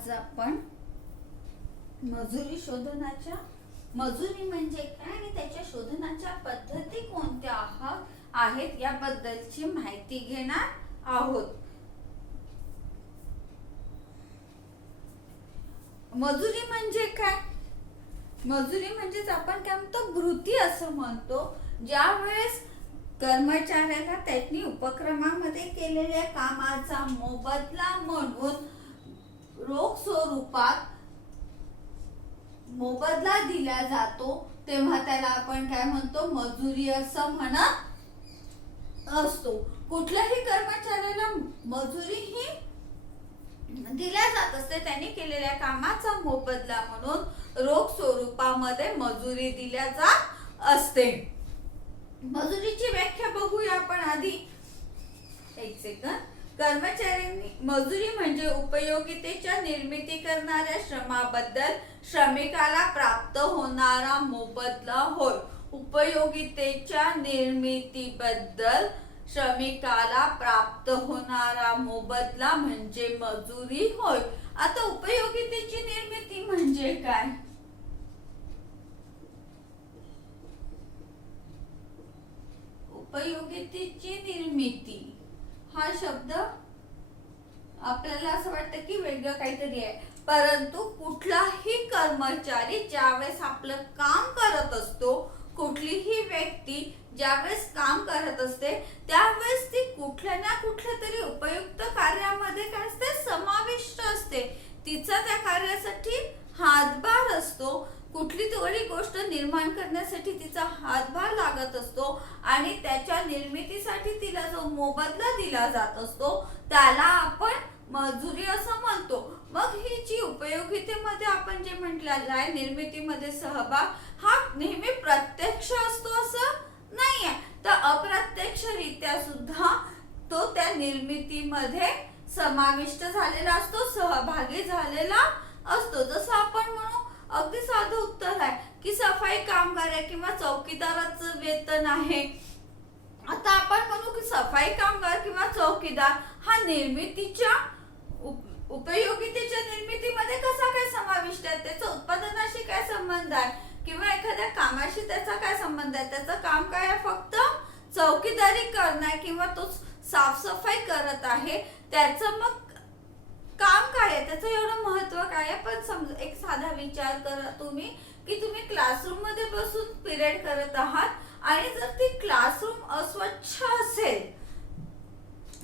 आज आपण मजुरी म्हणजे काय आणि त्याच्या शोधनाच्या पद्धती कोणत्या आहेत याबद्दलची माहिती घेणार आहोत. मजुरी म्हणजे काय? मजुरी म्हणजेच आपण काय म्हणतो, भृती असं म्हणतो. ज्या वेळेस कर्मचाऱ्याला त्यांनी उपक्रमामध्ये केलेल्या कामाचा मोबदला म्हणून रोख स्वरूपात मोबदला दिला जातो, तेव्हा त्याला आपण काय म्हणतो, मजुरी असं म्हणत असतो. कुठल्याही कर्मचाऱ्याला मजुरी ही दिल्या जात असते. त्यांनी केलेल्या कामाचा मोबदला म्हणून रोख स्वरूपामध्ये मजुरी दिल्या जात असते. मजुरीची व्याख्या बघूया आपण आधी. एक सेकंद. कर्मचाऱ्यांनी मजुरी म्हणजे उपयोगितेच्या निर्मिती करणाऱ्या श्रमाबद्दल श्रमिकाला प्राप्त होणारा मोबदला होय. उपयोगितेच्या निर्मितीबद्दल श्रमिकाला प्राप्त होणारा मोबदला म्हणजे मजुरी होय. आता उपयोगितेची निर्मिती म्हणजे काय? उपयोगितेची निर्मिती हा शब्द आपल्याला असं वाटतं की वेगळं काहीतरी आहे, परंतु कुठलाही कर्मचारी ज्यावेळेस आपलं काम करत असतो, कुठलीही व्यक्ती ज्यावेळेस काम करत असते, त्यावेळेस ती कुठल्या ना कुठल्या तरी उपयुक्त कार्यामध्ये काय असते, समाविष्ट असते. तिचा त्या कार्यासाठी हातभार असतो. कुठली तरी गोष्ट निर्माण करण्यासाठी तिचा हातभार लागत असतो आणि त्याच्या निर्मितीसाठी तिला जो मोबदला दिला जात असतो त्याला आपण मजुरी असं म्हणतो. मग ही जी उपयोगितेमध्ये आपण जे म्हटलेलं आहे, निर्मितीमध्ये सहभाग हा नेहमी प्रत्यक्ष असतो असं नाही आहे, तर अप्रत्यक्षरित्या सुद्धा तो त्या निर्मितीमध्ये समाविष्ट झालेला असतो, सहभागी झालेला असतो. जसं आपण म्हणू, अगदी साधं उत्तर आहे की सफाई कामगार आहे किंवा चौकीदाराचं वेतन आहे. आता आपण म्हणू की सफाई कामगार किंवा चौकीदार हा निर्मितीच्या उपयोगितेच्या निर्मितीमध्ये कसा काय समाविष्ट आहे, त्याचा उत्पादनाशी काय संबंध आहे किंवा एखाद्या कामाशी त्याचा काय संबंध आहे? त्याचं काम काय आहे? फक्त चौकीदारी करणं किंवा तो साफसफाई करत आहे, त्याचं मग काम काय आहे, त्याचं एवढं महत्व काय आहे? पण समजा एक साधा विचार करा तुम्ही की तुम्ही क्लासरूम मध्ये बसून पिरियड करत आहात आणि जर ती क्लासरूम अस्वच्छ असेल,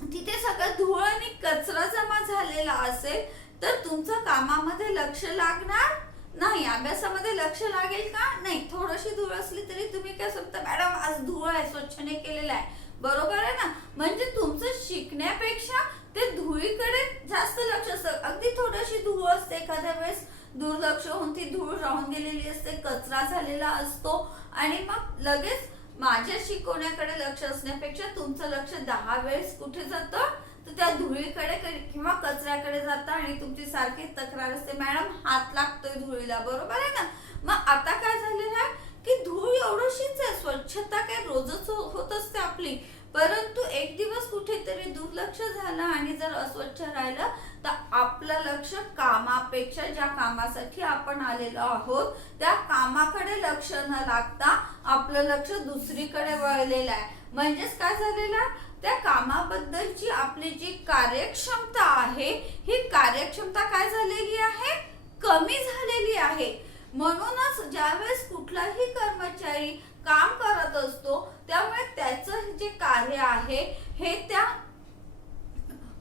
तिथे सगळं धूळ आणि कचरा जमा झालेला असेल, तर तुमचं कामामध्ये लक्ष लागणार नाही. अभ्यासामध्ये लक्ष लागेल का? नाही. थोडीशी धूळ असली तरी तुम्ही काय सांगता, मॅडम आज धूळ आहे, स्वच्छ नाही केलेला आहे, बरोबर आहे ना? म्हणजे तुमचं शिकण्यापेक्षा ते धुळीकडे जास्त लक्ष असतं. अगदी थोडीशी धूळ असते, एखाद्या वेळेस दुर्लक्ष होऊन ती धूळ राहून गेलेली असते, कचरा झालेला असतो आणि मग लगेच माझ्या शिकवण्याकडे लक्ष असण्यापेक्षा तुमचं लक्ष 10 वेळेस कुठे जातं, तर त्या धुळीकडे किंवा कचऱ्याकडे जातं आणि तुमची सारखी तक्रार असते, मॅडम हात लागतोय धुळीला, बरोबर आहे ना? मग आता काय झालेलं आहे की धूळ एवढीशीच आहे, स्वच्छता काय रोजच होत असते आपली, परंतु एक दिवस कुठेतरी दुर्लक्ष झालं आणि जर अस्वच्छ राहिलं तर आपलं लक्ष कामापेक्षा, ज्या कामासाठी आपण आलेलो आहोत त्या कामाकडे लक्ष न लागता आपलं लक्ष दुसरीकडे वळलेलं आहे. म्हणजेच काय झालेलं आहे, त्या कामाबद्दलची आपली जी कार्यक्षमता आहे, ही कार्यक्षमता काय झालेली आहे, कमी झालेली आहे. म्हणूनच ज्यावेळेस कुठलाही कर्मचारी काम करत असतो, त्यामुळे त्याचं जे कार्य आहे हे त्या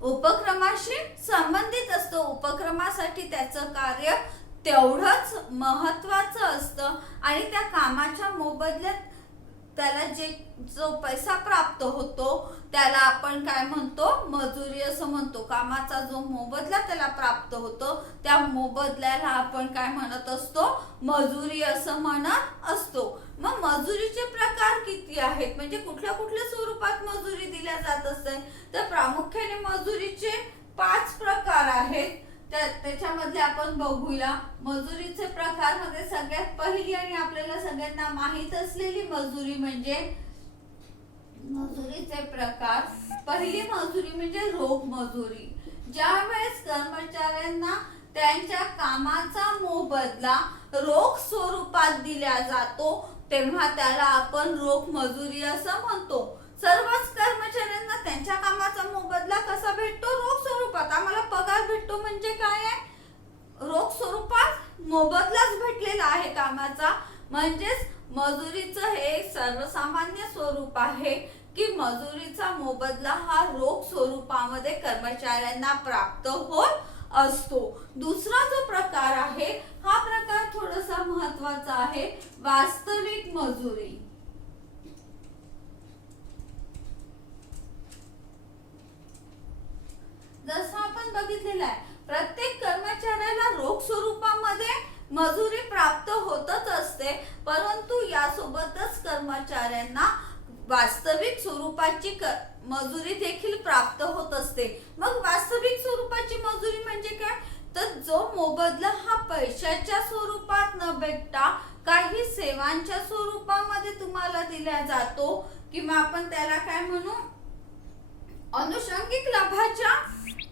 उपक्रमाशी संबंधित असतं. उपक्रमासाठी त्याचं कार्य तेवढंच महत्वाचं असतं आणि त्या कामाच्या मोबदल्यात त्याला जो पैसा प्राप्त होतो त्याला आपण काय म्हणतो, मजुरी असं म्हणतो. कामाचा जो मोबदला त्याला प्राप्त होतो त्या मोबदल्याला आपण काय म्हणत असतो, मजुरी असं म्हणत असतो. मग मजुरीचे प्रकार किती आहेत, म्हणजे कुठल्या कुठल्या स्वरूपात मजुरी दिल्या जात असते, तर प्रामुख्याने मजुरीचे 5 प्रकार आहेत. त्याच्यामधले आपण बघूया. मजुरीचे प्रकार मध्ये सगळ्यात पहिली आणि आपल्याला सगळ्यांना माहित असलेली मजुरी म्हणजे मजुरीचे प्रकार. पहिली मजुरी म्हणजे रोख मजुरी. ज्या वेळेस कर्मचाऱ्यांना त्यांच्या कामाचा मोबदला रोख स्वरूपात दिला जातो तेव्हा त्याला आपण रोख मजुरी असं म्हणतो. सर्वच कर्मचाऱ्यांना त्यांच्या कामाचा मोबदला कसा भेटतो? रोख स्वरूपात. आम्हाला पगार भेटतो म्हणजे काय आहे? रोख स्वरूपात मोबदलाच भेटलेला आहे कामाचा. म्हणजेच मजुरीचं हे सर्वसामान्य स्वरूप आहे की मजुरीचा मोबदला हा रोख स्वरूपामध्ये कर्मचाऱ्यांना प्राप्त होत असतो. दुसरा जो प्रकार आहे हा प्रकार थोडासा महत्वाचा आहे, वास्तविक मजुरी. जसं आपण बघितलेलं आहे प्रत्येक कर्मचाऱ्याला रोख स्वरूपामध्ये मजुरी प्राप्त होतच असते, परंतु यासोबतच कर्मचाऱ्यांना वास्तविक स्वरूपाची मजुरी देखील प्राप्त होत असते. मग वास्तविक स्वरूपाची मजुरी म्हणजे काय? तर जो मोबदला हा पैशाच्या स्वरूपात न भेटता काही सेवांच्या स्वरूपामध्ये तुम्हाला दिला जातो किंवा आपण त्याला काय म्हणू, अनुषंगिक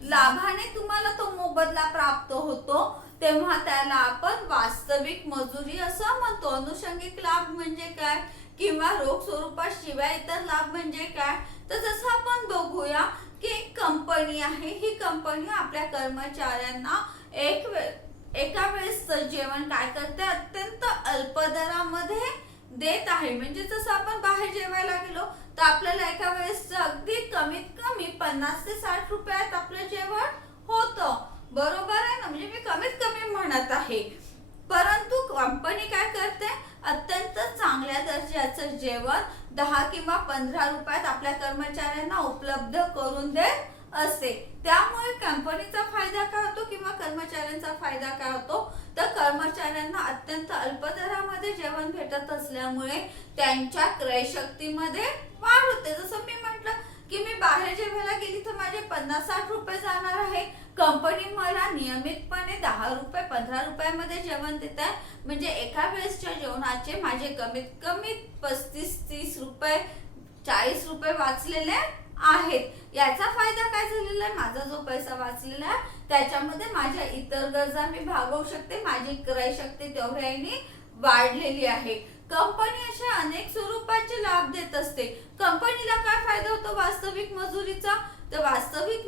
लाभाने तुम्हाला तो मोबदला प्राप्त होतो तेव्हा त्याला आपण वास्तविक मजुरी असं म्हणतो. अनुषंगिक लाभ म्हणजे काय किंवा रोख स्वरूपात शिवाय इतर लाभ म्हणजे काय? तर जसं आपण बघूया की एक कंपनी आहे, ही कंपनी आपल्या कर्मचाऱ्यांना एका वेळेस जेवण काय करते, अत्यंत अल्प दरामध्ये देत आहे. म्हणजे जसं आपण बाहेर जेवायला गेलो तर आपल्याला एका वेळेस अगदी कमीत कमी 50 ते 60 रुपयात आपलं जेवण होतं, बरोबर आहे ना? म्हणजे मी कमीत कमी म्हणत आहे. परंतु कंपनी काय करते, अत्यंत चांगल्या दर्जाचं जेवण 10 किंवा 15 रुपयात आपल्या कर्मचाऱ्यांना उपलब्ध करून देत असते. त्यामुळे कंपनीचा फायदा काय होतो किंवा कर्मचाऱ्यांचा फायदा काय होतो, तर कर्मचाऱ्यांना अत्यंत अल्प दरामध्ये जेवण भेटत असल्यामुळे त्यांच्या क्रयशक्तीमध्ये वाढ होते. जसं मी म्हटलं की मी बाहेर जेवायला गेली तर माझे 50-60 रुपये जाणार आहे, कंपनी मला नियमितपणे 10 रुपये 15 रुपयामध्ये जेवण देत आहे. म्हणजे एका वेळेसच्या जेवणाचे माझे कमीत कमी 35-30 रुपये 40 रुपये वाचलेले आहेत. याचा फायदा काय झालेला आहे, माझा जो पैसा वाचलेला आहे त्याच्यामध्ये माझ्या इतर गरजा मी भागवू शकते, माझी क्रयशक्ती तेवढ्याने वाढलेली आहे. कंपनी अशा अनेक स्वरूपाचे लाभ देत असते. कंपनीला काय फायदा होतो वास्तविक मजुरीचा, तर वास्तविक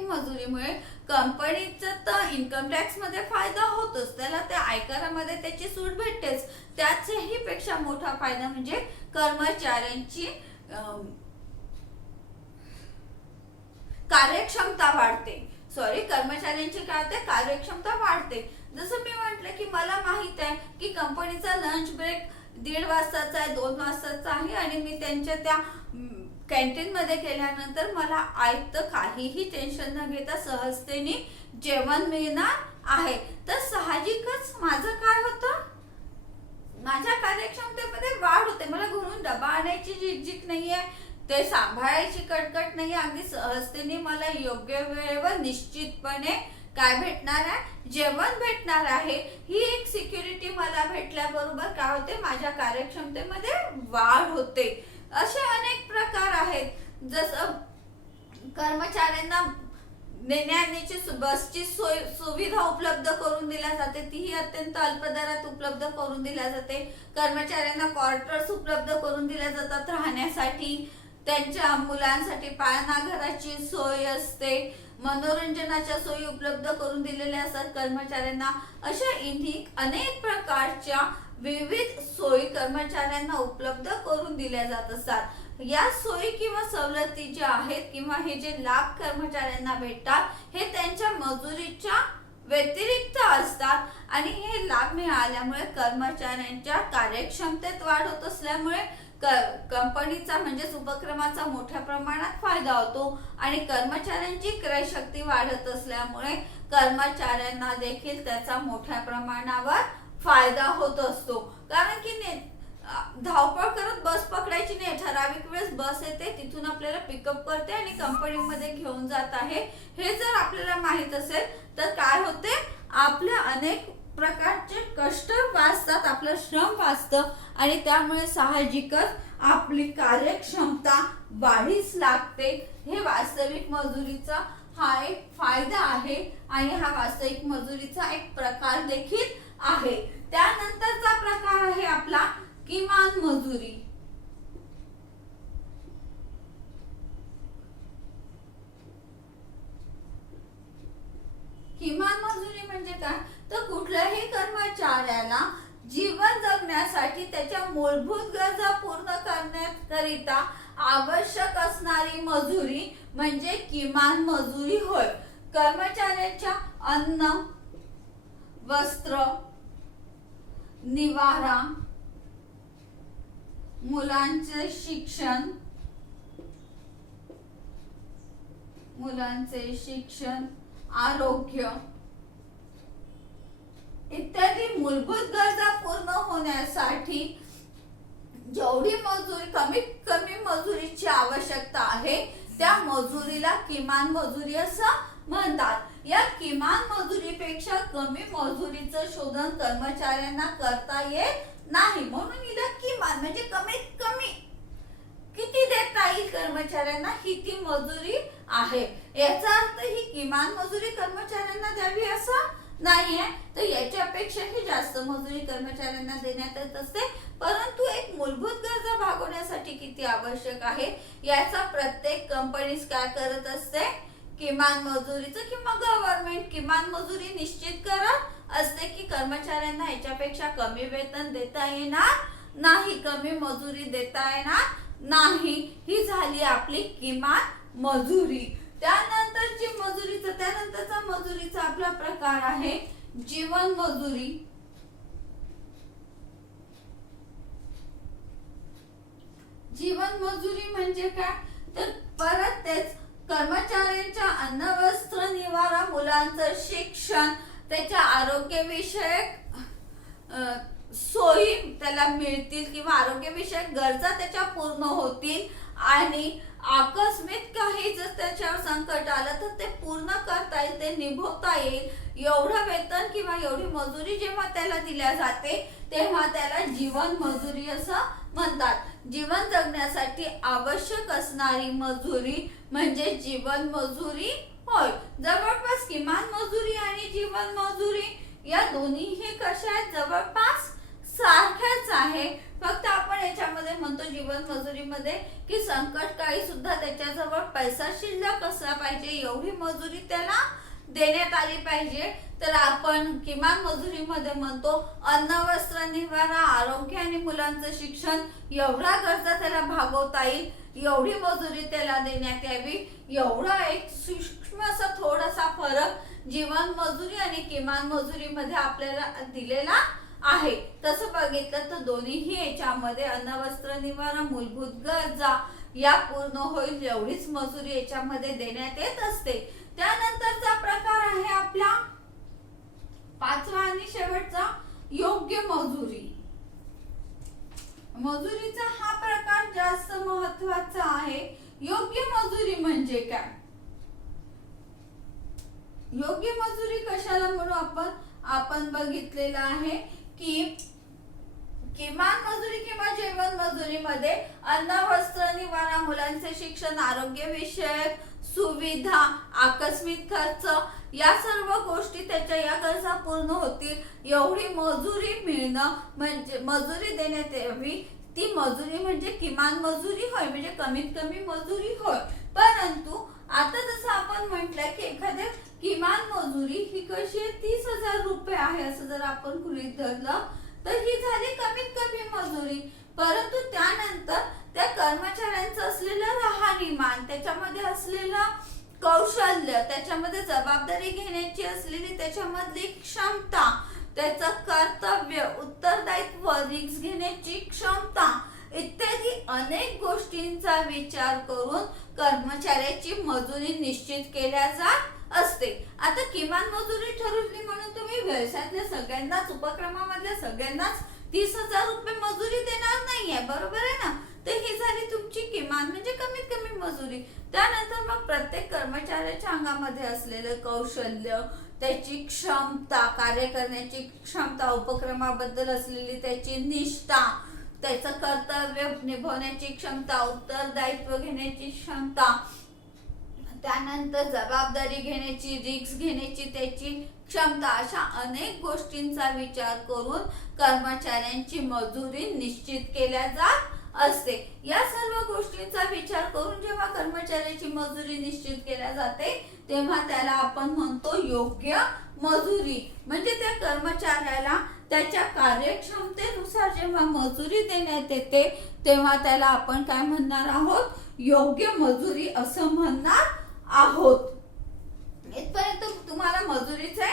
मजुरीमुळे कंपनीचा तर इन्कम टॅक्स मध्ये फायदा होतोच, त्याला त्या आयकरामध्ये त्याची सूट भेटतेच. त्याच्याही पेक्षा मोठा फायदा म्हणजे कर्मचाऱ्यांची कार्यक्षमता वाढते. कर्मचाऱ्यांची काय होते, कार्यक्षमता वाढते. जसं मी म्हटलं की मला माहित आहे की कंपनीचा लंच ब्रेक 1:30 वाजताचा आहे, 2 वाजताचा आहे आणि मी त्यांच्या त्या कॅन्टीन मध्ये गेल्यानंतर मला आयतं काहीही टेन्शन न घेता सहजतेने जेवण मिळणार आहे. तर साहजिकच माझं काय होतं, माझ्या कार्यक्षमतेमध्ये वाढ होते. मला घरून डबा आणायची झिकझिक नाहीये, ते सांभाळायची कटकट नाही, अगदी सहजतेने मला योग्य वेळेवर निश्चितपणे काय भेटणार आहे, जेवण भेटणार आहे. ही एक सिक्युरिटी मला भेटल्याबरोबर काय होते, माझ्या कार्यक्षमतेमध्ये वाढ होते. असे अनेक प्रकार आहेत. जसं कर्मचाऱ्यांना नेण्याची बसची सुविधा उपलब्ध करून दिल्या जाते, तीही अत्यंत अल्प दरात उपलब्ध करून दिल्या जाते. कर्मचाऱ्यांना क्वार्टर्स उपलब्ध करून दिल्या जातात राहण्यासाठी, त्यांच्या मुलांसाठी पाळणाघराची सोय असते, मनोरंजनाच्या सोयी उपलब्ध करून दिलेल्या असतात कर्मचाऱ्यांना. अशा अनेक प्रकारच्या विविध सोयी कर्मचाऱ्यांना उपलब्ध करून दिल्या जात असतात. या सोयी किंवा सवलती ज्या आहेत किंवा हे जे लाभ कर्मचाऱ्यांना भेटतात हे त्यांच्या मजुरीच्या व्यतिरिक्त असतात आणि हे लाभ मिळाल्यामुळे कर्मचाऱ्यांच्या कार्यक्षमतेत वाढ होत असल्यामुळे कंपनीचा म्हणजेच उपक्रमाचा मोठ्या प्रमाणात फायदा होतो आणि कर्मचाऱ्यांची क्रयशक्ती वाढत असल्यामुळे कर्मचाऱ्यांना देखील त्याचा मोठ्या प्रमाणावर फायदा होत असतो. कारण की धावपळ करत बस पकडायची नाही, ठराविक वेळेस बस येते, तिथून आपल्याला पिकअप करते आणि कंपनीमध्ये घेऊन जात आहे. हे जर आपल्याला माहित असेल तर काय होते, आपल्या अनेक प्रकारचे कष्ट वाचतात, आपलं श्रम वाचतं आणि त्यामुळे साहजिकच आपली कार्यक्षमता वाढीस लागते. हे वास्तविक मजुरीचा हा एक फायदा आहे आणि हा वास्तविक मजुरीचा एक प्रकार देखील आहे. त्यानंतरचा प्रकार आहे आपला किमान मजुरी. किमान मजुरी म्हणजे काय, तर कुठल्याही कर्मचाऱ्याला जीवन जगण्यासाठी त्याच्या मूलभूत गरजा पूर्ण करण्याकरिता आवश्यक असणारी मजुरी म्हणजे किमान मजुरी होय. कर्मचाऱ्याच्या अन्न, वस्त्र, निवारा, मुलांचे शिक्षण, आरोग्य इत्यादी मूलभूत गरजा पूर्ण होण्यासाठी जेवढी मजुरी, कमीत कमी मजुरीची आवश्यकता आहे त्या मजुरीला किमान मजुरी असं म्हणतात. या किमान मजुरीपेक्षा कमी मजुरीचं शोधन कर्मचाऱ्यांना करता येत नाही, म्हणून हिला किमान म्हणजे कमीत कमी किती देता येईल कर्मचाऱ्यांना ही ती मजुरी आहे. याचा अर्थ ही किमान मजुरी कर्मचाऱ्यांना द्यावी असं नाहीये, तर याच्यापेक्षाही जास्त मजुरी कर्मचाऱ्यांना देण्यात येत असते. परंतु एक मूलभूत गरजा भागवण्यासाठी किती आवश्यक आहे याचा प्रत्येक कंपनी काय करत असते, किमान मजुरीचं किंवा गव्हर्नमेंट किमान मजुरी निश्चित करत असते की कर्मचाऱ्यांना याच्यापेक्षा कमी वेतन देता येणार नाही, कमी मजुरी देता येणार नाही. ही झाली आपली किमान मजुरी. त्यानंतरचा मजुरीचा आपला प्रकार आहे जीवन मजुरी. जीवन मजुरी म्हणजे काय, तर परत तेच कर्मचाऱ्यांच्या अन्न, वस्त्र, निवारा, मुलांचं शिक्षण, त्याच्या आरोग्यविषयक सोयी त्याला मिळतील किंवा आरोग्यविषयक गरजा त्याच्या पूर्ण होतील आणि आकस्मिक काही जर त्याच्यावर संकट आलं तर ते पूर्ण करता येईल, ते निभवता येईल एवढं वेतन किंवा एवढी मजुरी जेव्हा त्याला दिल्या जाते तेव्हा त्याला जीवन मजुरी असं म्हणतात. जीवन जगण्यासाठी आवश्यक असणारी मजुरी म्हणजे जीवन मजुरी होय. जवळपास किमान मजुरी आणि जीवन मजुरी या दोन्हीही कशा आहेत, जवळपास सारख्याच आहे. फक्त आपण याच्यामध्ये म्हणतो जीवन मजुरीमध्ये की संकटकाळी सुद्धा त्याच्याजवळ पैसा शिल्लक असला पाहिजे, एवढी मजुरी त्याला देण्यात आली पाहिजे. तर आपण किमान मजुरीमध्ये म्हणतो अन्न, वस्त्र, निवारा, आरोग्य आणि मुलांचं शिक्षण एवढा गरजा त्याला भागवता येईल एवढी मजुरी त्याला देण्यात यावी. एवढा एक सूक्ष्म असा थोडासा फरक जीवन मजुरी आणि किमान मजुरीमध्ये आपल्याला दिलेला आहे. तसं बघितलं तर दोन्हीही याच्यामध्ये अन्न, वस्त्र, निवारा, मूलभूत गरजा या पूर्ण होईल एवढीच मजुरी याच्यामध्ये देण्यात येत असते. त्यानंतरचा प्रकार आहे आपला पाचवा आणि शेवटचा योग्य मजुरी. मजुरीचा हा प्रकार जास्त महत्त्वाचा आहे. योग्य मजुरी म्हणजे काय, योग्य मजुरी कशाला म्हणू आपण बघितलेलं आहे की किमान मजुरी किंवा जीवन मजुरीमध्ये अन्न, वस्त्र, निवारा, मुलांचे शिक्षण, आरोग्य विषयक सुविधा, आकस्मिक खर्च या सर्व गोष्टी त्याच्या या गरजा पूर्ण होतील एवढी मजुरी मिळणं म्हणजे मजुरी देण्यात यावी ती मजुरी म्हणजे किमान मजुरी होय, म्हणजे कमीत कमी मजुरी होय. परंतु आता जसं आपण म्हटलं की एखाद्या किमान मजुरी ही कशी आहे 30,000 रुपये आहे असं जर आपण गृहीत धरलं तर ही झाली कमीत कमी मजुरी. परंतु त्यानंतर त्या कर्मचाऱ्यांचं असलेलं राहणीमान, त्याच्यामध्ये असलेलं कौशल्य, त्याच्यामध्ये जबाबदारी घेण्याची असलेली त्याच्यामधली क्षमता, त्याचं कर्तव्य, उत्तरदायित्व, रिस्क घेण्याची क्षमता इत्यादी अनेक गोष्टींचा विचार करून कर्मचाऱ्याची मजुरी निश्चित केल्या जात असते. आता किमान मजुरी ठरवली म्हणून तुम्ही व्यवसायातल्या सगळ्यांनाच, उपक्रमामधल्या सगळ्यांनाच 30,000 रुपये मजुरी देणार नाहीये, बरोबर आहे ना. तर ही झाली तुमची किमान म्हणजे कमीत कमी मजुरी. त्यानंतर मग प्रत्येक कर्मचाऱ्याच्या अंगामध्ये असलेलं कौशल्य, त्याची क्षमता, कार्य करण्याची क्षमता, उपक्रमाबद्दल असलेली त्याची निष्ठा, त्याचं कर्तव्य निभवण्याची क्षमता, उत्तरदायित्व घेण्याची क्षमता, त्यानंतर जबाबदारी घेण्याची, रिस्क घेण्याची त्याची क्षमता, अशा अनेक गोष्टींचा विचार करून कर्मचाऱ्यांची मजुरी निश्चित केल्या जात असते. या सर्व गोष्टींचा विचार करून जेव्हा कर्मचाऱ्याची मजुरी निश्चित केल्या जाते तेव्हा त्याला आपण म्हणतो योग्य मजुरी. म्हणजे त्या कर्मचाऱ्याला त्याच्या कार्यक्षमतेनुसार जेव्हा मजुरी देण्यात येते तेव्हा त्याला आपण काय म्हणणार आहोत, योग्य मजुरी असं म्हणणार आहोत. इथपर्यंत तुम्हाला मजुरीचे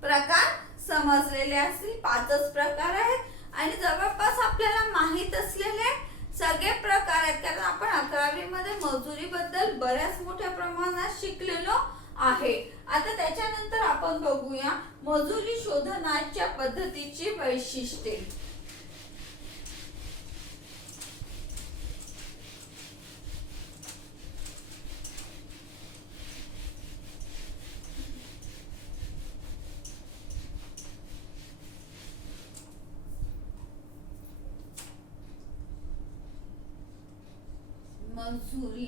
प्रकार समजलेले असतील. 5च प्रकार आहेत आणि जवळपास आपल्याला माहित असलेले सगळे प्रकार आहेत, कारण आपण 11वी मध्ये मजुरीबद्दल बऱ्याच मोठ्या प्रमाणात शिकलेलो आहे. आता त्याच्यानंतर आपण बघूया मजुरी शोधनाच्या पद्धतीची वैशिष्ट्ये. मजुरी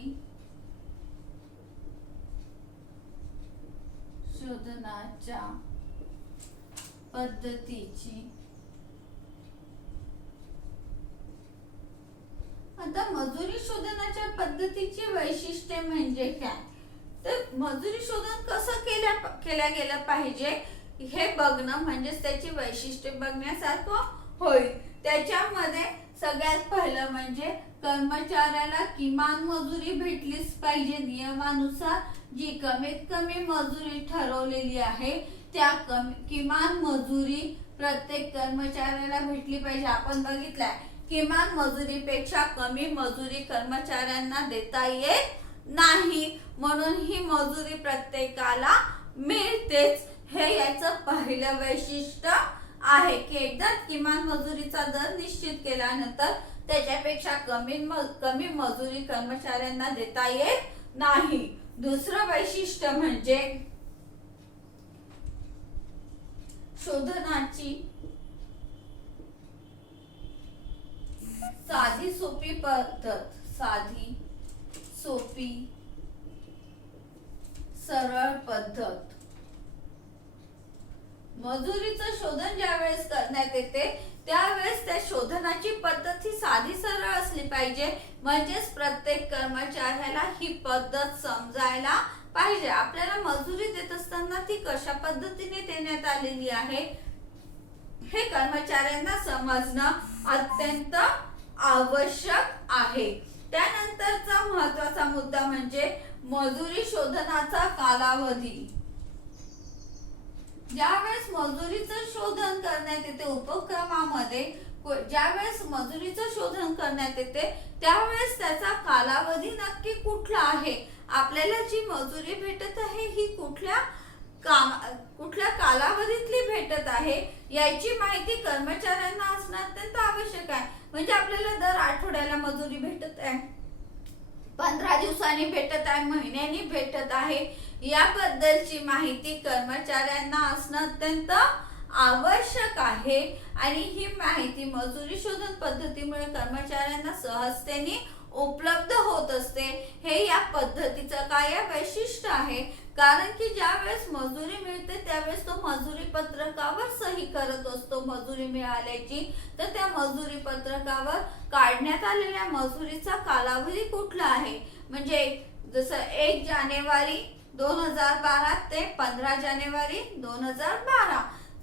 शोधनाच्या पद्धतीची. आता मजुरी शोधनाच्या पद्धतीची वैशिष्ट्ये म्हणजे काय, तर मजुरी शोधन कसं केल्या गेलं पाहिजे हे बघणं म्हणजेच त्याची वैशिष्ट्ये बघण्यासारखं होईल. त्याच्यामध्ये सगळ्यात पहिलं म्हणजे कर्मचाऱ्याला किमान मजुरी भेटलीच पाहिजे. नियमानुसार जी कमीत कमी मजुरी ठरवलेली आहे त्या किमान मजुरी प्रत्येक कर्मचाऱ्याला भेटली पाहिजे. आपण बघितलंय किमान मजुरीपेक्षा कमी मजुरी कर्मचाऱ्यांना देता येत नाही, म्हणून ही मजुरी प्रत्येकाला मिळतेच. हे याचं पहिलं वैशिष्ट्य आहे की एकदा किमान मजुरीचा दर निश्चित केल्यानंतर त्याच्यापेक्षा कमी मजुरी कर्मचाऱ्यांना देता येत नाही. दुसरं वैशिष्ट्य म्हणजे शोधनाची साधी सोपी पद्धत. साधी सोपी सरळ पद्धत. मजुरीचं शोधन ज्यावेळेस करण्यात येते त्यावेळेस त्या शोधनाची पद्धत ही साधी सरळ असली पाहिजे, म्हणजेच प्रत्येक कर्मचाऱ्याला ही पद्धत समजायला पाहिजे. आपल्याला मजुरी देत असताना ती कशा पद्धतीने देण्यात आलेली आहे हे कर्मचाऱ्यांना समजणं अत्यंत आवश्यक आहे. त्यानंतरचा महत्त्वाचा मुद्दा म्हणजे मजुरी शोधनाचा कालावधी. ज्यावेळेस मजुरीचं शोधन करण्यात येते उपक्रमामध्ये, ज्यावेळेस मजुरीचं शोधन करण्यात येते त्यावेळेस त्याचा कालावधी नक्की कुठला आहे, आपल्याला जी मजुरी भेटत आहे ही कुठल्या कालावधीतली भेटत आहे याची माहिती कर्मचाऱ्यांना असणं अत्यंत आवश्यक आहे. म्हणजे आपल्याला दर आठवड्याला मजुरी भेटत आहे, 15 दिवसांनी भेटत आहे, महिन्यांनी भेटत आहे, याबद्दलची माहिती कर्मचाऱ्यांना असणं अत्यंत आवश्यक आहे. आणि ही माहिती मजुरी शोधन पद्धतीमुळे कर्मचाऱ्यांना सहजतेने उपलब्ध होत असते. हे या पद्धतीचं काय वैशिष्ट्य आहे, कारण की ज्यावेळेस मजुरी मिळते त्यावेळेस तो मजुरी पत्रकावर सही करत असतो मजुरी मिळाल्याची. तर त्या मजुरी पत्रकावर काढण्यात आलेल्या मजुरीचा कालावधी कुठला आहे, म्हणजे जसं 1 जानेवारी 2012 ते 15 जानेवारी 2012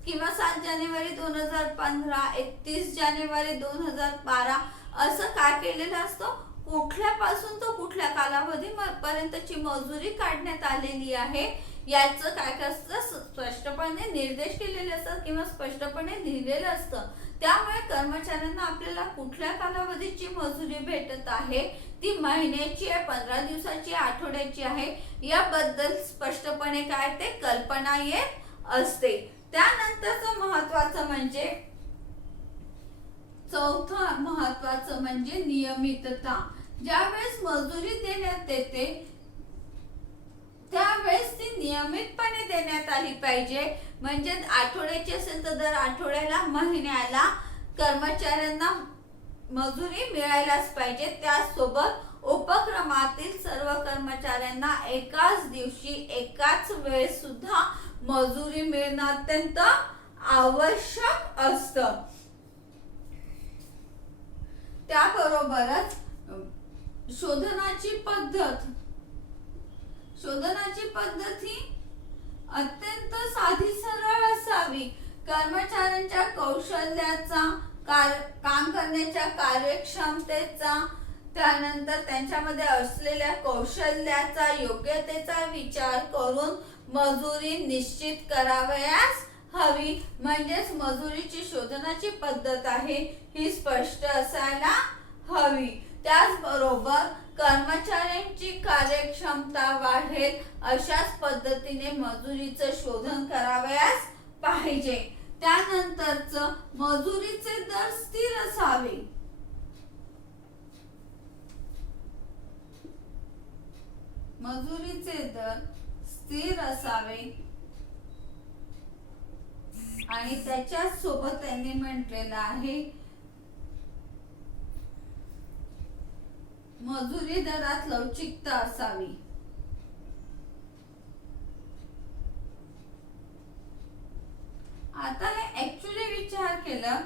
किंवा 7 जानेवारी 2015, 31 जानेवारी 2012 असं काय केलेलं असतं, कुठल्यापासून तो कुठल्या कालावधी पर्यंतची मजुरी काढण्यात आलेली आहे याचं काय असतं स्पष्टपणे निर्देश केलेले असतात किंवा स्पष्टपणे लिहिलेलं असतं. त्यामुळे कर्मचाऱ्यांना आपल्याला कुठल्या कालावधीची मजुरी भेटत आहे, ती महिन्याची आहे, 15 दिवसाची, आठवड्याची आहे, याबद्दल स्पष्टपणे काय ते कल्पना येत असते. त्यानंतरचं महत्त्वाचं म्हणजे चौथं महत्त्वाचं म्हणजे नियमितता. ज्यावेळेस मजुरी देण्यात येते त्यावेळेस ती नियमितपणे देण्यात आली पाहिजे. म्हणजे आठवड्याची असेल तर दर आठवड्याला, महिन्याला कर्मचाऱ्यांना मजुरी मिळायलाच पाहिजे. त्यासोबत उपक्रमातील सर्व कर्मचाऱ्यांना एकाच दिवशी एकाच वेळेस सुद्धा मजुरी मिळणं अत्यंत आवश्यक असतं. त्याबरोबरच शोधनाची पद्धत ही अत्यंत साधी सरळ असावी. कर्मचाऱ्यांच्या कौशल्याचा, काम करण्याच्या कार्यक्षमतेचा, त्यानंतर त्यांच्यामध्ये असलेल्या कौशल्याचा, योग्यतेचा विचार करून मजुरी निश्चित करावयास हवी. म्हणजेच मजुरीची शोधनाची पद्धत आहे ही स्पष्ट असायला हवी. त्याचबरोबर कर्मचाऱ्यांची कार्यक्षमता वाढेल अशाच पद्धतीने मजुरीचं शोधन करावयास पाहिजे. त्यानंतरच मजुरीचे दर स्थिर असावे. मजुरीचे दर स्थिर असावे आणि त्याच्याच सोबत त्यांनी म्हटलेलं आहे मजुरी दरात लवचिकता असावी. आता हे ऍक्च्युली विचार केलं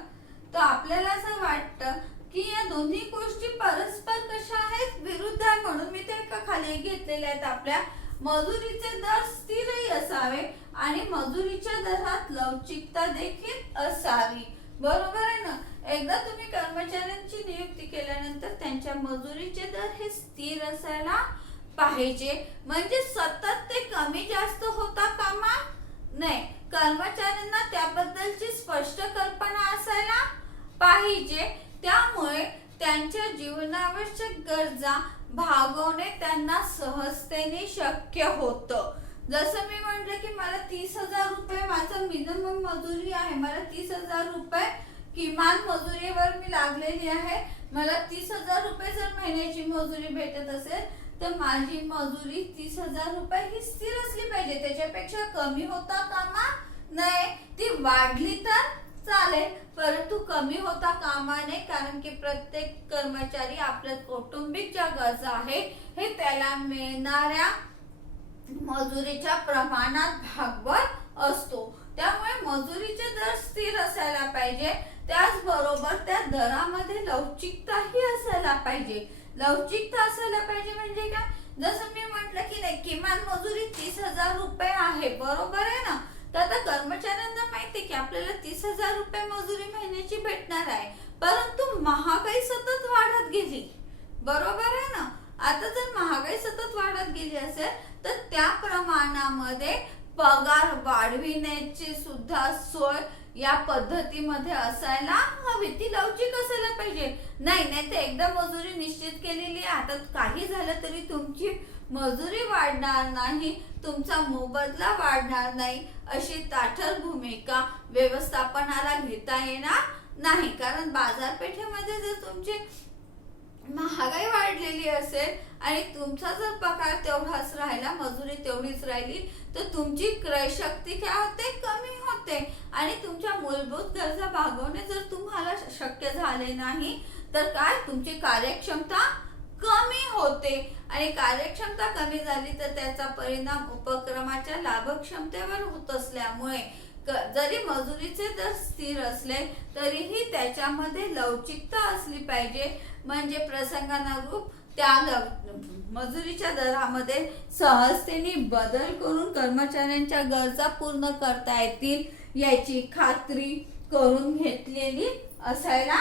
तर आपल्याला असं वाटतं की या दोन्ही गोष्टी परस्पर कशा आहेत, विरुद्ध आहे. म्हणून मी ते एका खाली घेतलेल्या आहेत आपल्या. मजुरीचे दर स्थिरही असावे आणि मजुरीच्या दरात लवचिकता देखील असावी. बरोबर आहे ना. एकदा तुम्ही कर्मचाऱ्यांची नियुक्ती केल्यानंतर त्यांच्या मजुरीचे दर हे स्थिर असायला पाहिजे. म्हणजे सतत ते कमी जास्त होता कामा नये. कर्मचाऱ्यांना त्याबद्दलची स्पष्ट कल्पना असायला पाहिजे. त्यामुळे त्यांच्या जीवनावश्यक गरजा भागवणे त्यांना सहजतेने शक्य होतं. जसं मी म्हटलं की मला 30,000 रुपये माझं मिनिमम मजुरी आहे. मला 30,000 रुपये किमान मजुरीवर मी लागलेली आहे. मला 30,000 रुपये जर महिन्याची मजुरी भेटत असेल तर माझी मजुरी 30,000 रुपये ही स्थिर असली पाहिजे. त्याच्यापेक्षा कमी होता कामा नये. ती वाढली तर चालेल परंतु कमी होता कामा नये. कारण की प्रत्येक कर्मचारी आपल्या कौटुंबिक ज्या गरजा आहेत हे त्याला मिळणाऱ्या मजुरीच्या प्रमाणात भागवत असतो. त्यामुळे मजुरीचे दर स्थिर असायला पाहिजे. त्याचबरोबर त्या दरामध्ये लवचिकताही असायला पाहिजे. लवचिकता असायला पाहिजे म्हणजे काय, जसं मी म्हटलं की नाही किमान मजुरी 30,000 रुपये आहे. बरोबर आहे ना. तर आता कर्मचाऱ्यांना माहिती की आपल्याला 30,000 रुपये मजुरी महिन्याची भेटणार आहे. परंतु महागाई सतत वाढत गेली. बरोबर आहे ना. आता जर महागाई सतत वाढत गेली असेल तर त्या प्रमाणामध्ये पगार वाढविण्याची सुद्धा सोय या पद्धतीमध्ये असायला हवी. ती लवचिक असायला पाहिजे. नाही तर एकदा मजुरी निश्चित केलेली आहे, आता काही झालं तरी तुमची मजुरी वाढणार नाही, तुमचा मोबदला वाढणार नाही अशी ताठर भूमिका व्यवस्थापनाला घेता येणार नाही. कारण बाजारपेठेमध्ये जर तुमची महागाई वाढलेली असेल आणि तुमचा जर पगार तेवढाच राहिला, मजुरी तेवढीच राहिली तर तुमची क्रयशक्ती काय होते, कमी होते. आणि तुमच्या मूलभूत गरजा भागवणे जर तुम्हाला शक्य झाले नाही तर काय, तुमची कार्यक्षमता कमी होते. आणि कार्यक्षमता कमी झाली तर त्याचा परिणाम उपक्रमाच्या लाभक्षमतेवर होत असल्यामुळे जरी मजुरीचे दर स्थिर असले तरीही त्याच्यामध्ये लवचिकता असली पाहिजे. म्हणजे प्रसंगानुरूप त्या मजुरीच्या दरामध्ये सहजतेने बदल करून कर्मचाऱ्यांच्या गरजा पूर्ण करता येतील याची खात्री करून घेतलेली असायला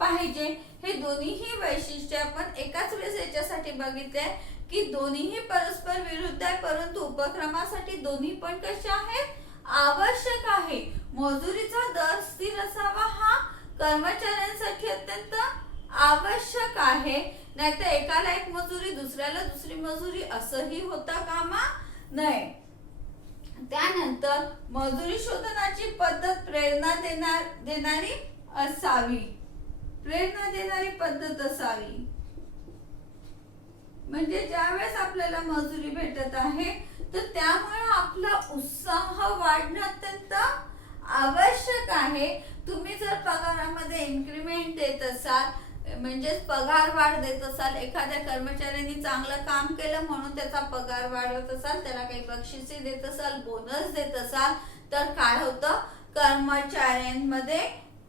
पाहिजे. हे दोन्हीही वैशिष्ट्ये आपण एकाच वेळेस याच्यासाठी बघितले की दोन्हीही परस्पर विरुद्ध आहे परंतु उपक्रमासाठी दोन्ही पण कशा आहेत, आवश्यक आहे. मजुरीचा दर स्थिर असावा हा कर्मचाऱ्यांसाठी अत्यंत आवश्यक आहे. नाहीतर एकाला एक मजुरी दुसऱ्याला दुसरी मजुरी असंही होता कामा नये. त्यानंतर मजुरी शोधनाची पद्धत प्रेरणा देणारी असावी. प्रेरणा देणारी पद्धत असावी. म्हणजे ज्यावेळेस आपल्याला मजुरी भेटत आहे तर त्यामुळे आपला उत्साह वाढणं अत्यंत आवश्यक आहे. तुम्ही जर पगारामध्ये इन्क्रीमेंट देत असाल म्हणजेच पगार वाढ देत असाल, एखाद्या कर्मचाऱ्यांनी चांगलं काम केलं म्हणून त्याचा पगार वाढवत असाल, त्याला काही बक्षिसे देत असाल, बोनस देत असाल, तर काय होतं, कर्मचाऱ्यांमध्ये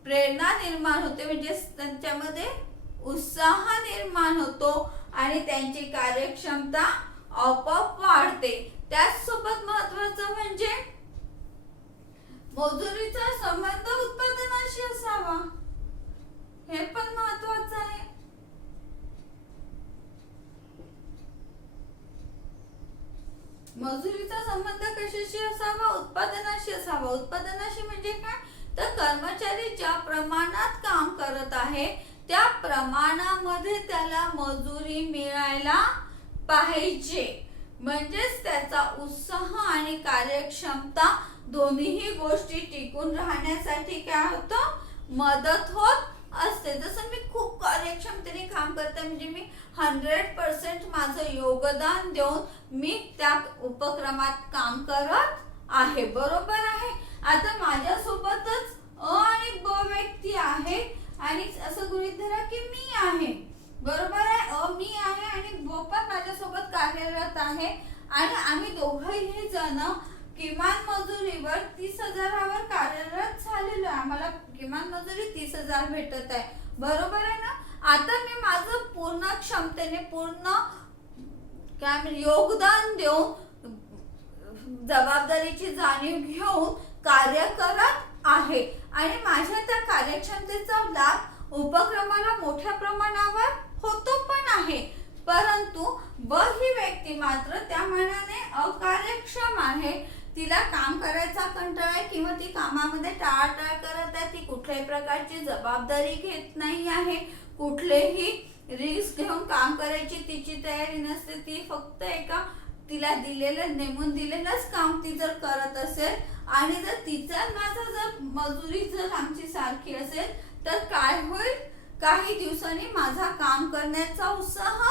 प्रेरणा निर्माण होते, म्हणजे त्यांच्यामध्ये उत्साह निर्माण होतो आणि त्यांची कार्यक्षमता आपोआप वाढते. त्याचसोबत महत्वाचं म्हणजे मजुरीचा संबंध उत्पादनाशी असावा, हे पण महत्वाचं आहे. मजुरीचा संबंध कशाशी असावा, उत्पादनाशी असावा. उत्पादनाशी म्हणजे काय, तर कर्मचारी ज्या प्रमाणात काम करत आहे त्या प्रमाणामध्ये त्याला मजुरी मिळायला पाहिजे, म्हणजेच त्याचा उत्साह आणि कार्यक्षमता दोन्हीही गोष्टी टिकून राहण्यासाठी काय होतं, मदत होत असते. जसं मी खूप कार्यक्षमतेने काम करते, म्हणजे मी 100% माझं योगदान देऊन मी त्या उपक्रमात काम करत आहे, बरोबर आहे. आता माझ्यासोबतच अ आणि ब व्यक्ती आहे आणि असं गृहीत धरा की मी आहे, बरोबर आहे. अ मी आहे आणि ब पण माझ्यासोबत कार्यरत आहे आणि आम्ही दोघंही जण किमान मजुरीवर 30,000वर कार्यरत झालेलो आहे. आम्हाला किमान मजुरी 30,000 भेटत आहे, बरोबर आहे ना. आता मी माझं पूर्ण क्षमतेने पूर्ण काय म्हणजे योगदान देऊन जबाबदारीची जाणीव घेऊन कार्य करत आहे आणि माझ्या त्या कार्यक्षमतेचा लाभ उपक्रमाला मोठ्या प्रमाणावर होतो पण आहे. परंतु ब ही व्यक्ती मात्र त्या मानाने अकार्यक्षम आहे, तिला काम करायचा कंटाळा आहे किंवा ती कामामध्ये टाळाटाळ करत आहे, ती कुठल्याही प्रकारची जबाबदारी घेत नाही आहे, कुठलेही रिस्क घेऊन काम करायची तिची तयारी नसते. ती फक्त एका तिला दिलेलं नेमून दिलेलंच काम ती जर करत असेल आणि जर तिचा माझा जर मजुरी जर आमची सारखी असेल तर काय होईल, काही दिवसांनी माझा काम करण्याचा उत्साह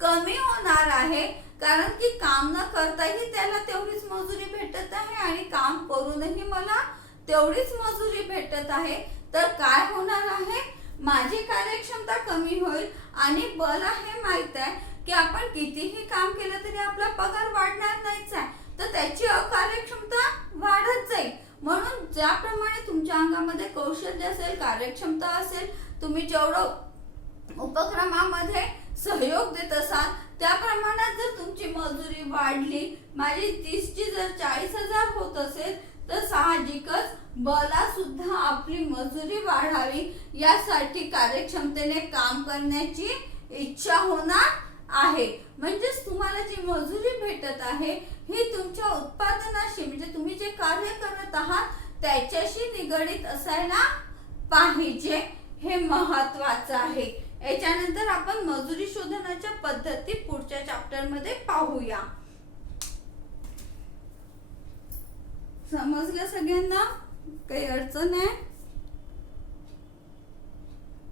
कमी होणार आहे, कारण की काम न करताही त्याला तेवढीच मजुरी भेटत आहे आणि काम करूनही मला तेवढीच मजुरी भेटत आहे. तर काय होणार आहे, माझी कार्यक्षमता कमी होईल आणि मला हे माहित आहे की आपण कितीही काम केलं तरी आपला पगार वाढणार नाहीच आहे, तर त्याची अकार्यक्षमता वाढत जाईल. म्हणून ज्याप्रमाणे तुमच्या अंगामध्ये कौशल्य असेल, कार्यक्षमता असेल, तुम्ही जेवढं उपक्रमामध्ये सहयोग देत असाल त्या प्रमाणात जर तुमची मजुरी वाढली, माझी 30ची जर 40,000 होत असेल तर साहजिकच मला सुद्धा आपली मजुरी वाढावी यासाठी कार्यक्षमतेने काम करण्याची इच्छा होणार आहे. म्हणजेच तुम्हाला जी मजुरी भेटत आहे ही तुमच्या उत्पादनाशी म्हणजे तुम्ही जे कार्य करत आहात त्याच्याशी निगडित असायला पाहिजे, हे महत्वाचं आहे. याच्यानंतर आपण मजुरी शोधण्याच्या पद्धती पुढच्या चॅप्टर मध्ये पाहूया. समजलं सगळ्यांना, काही अडचण आहे?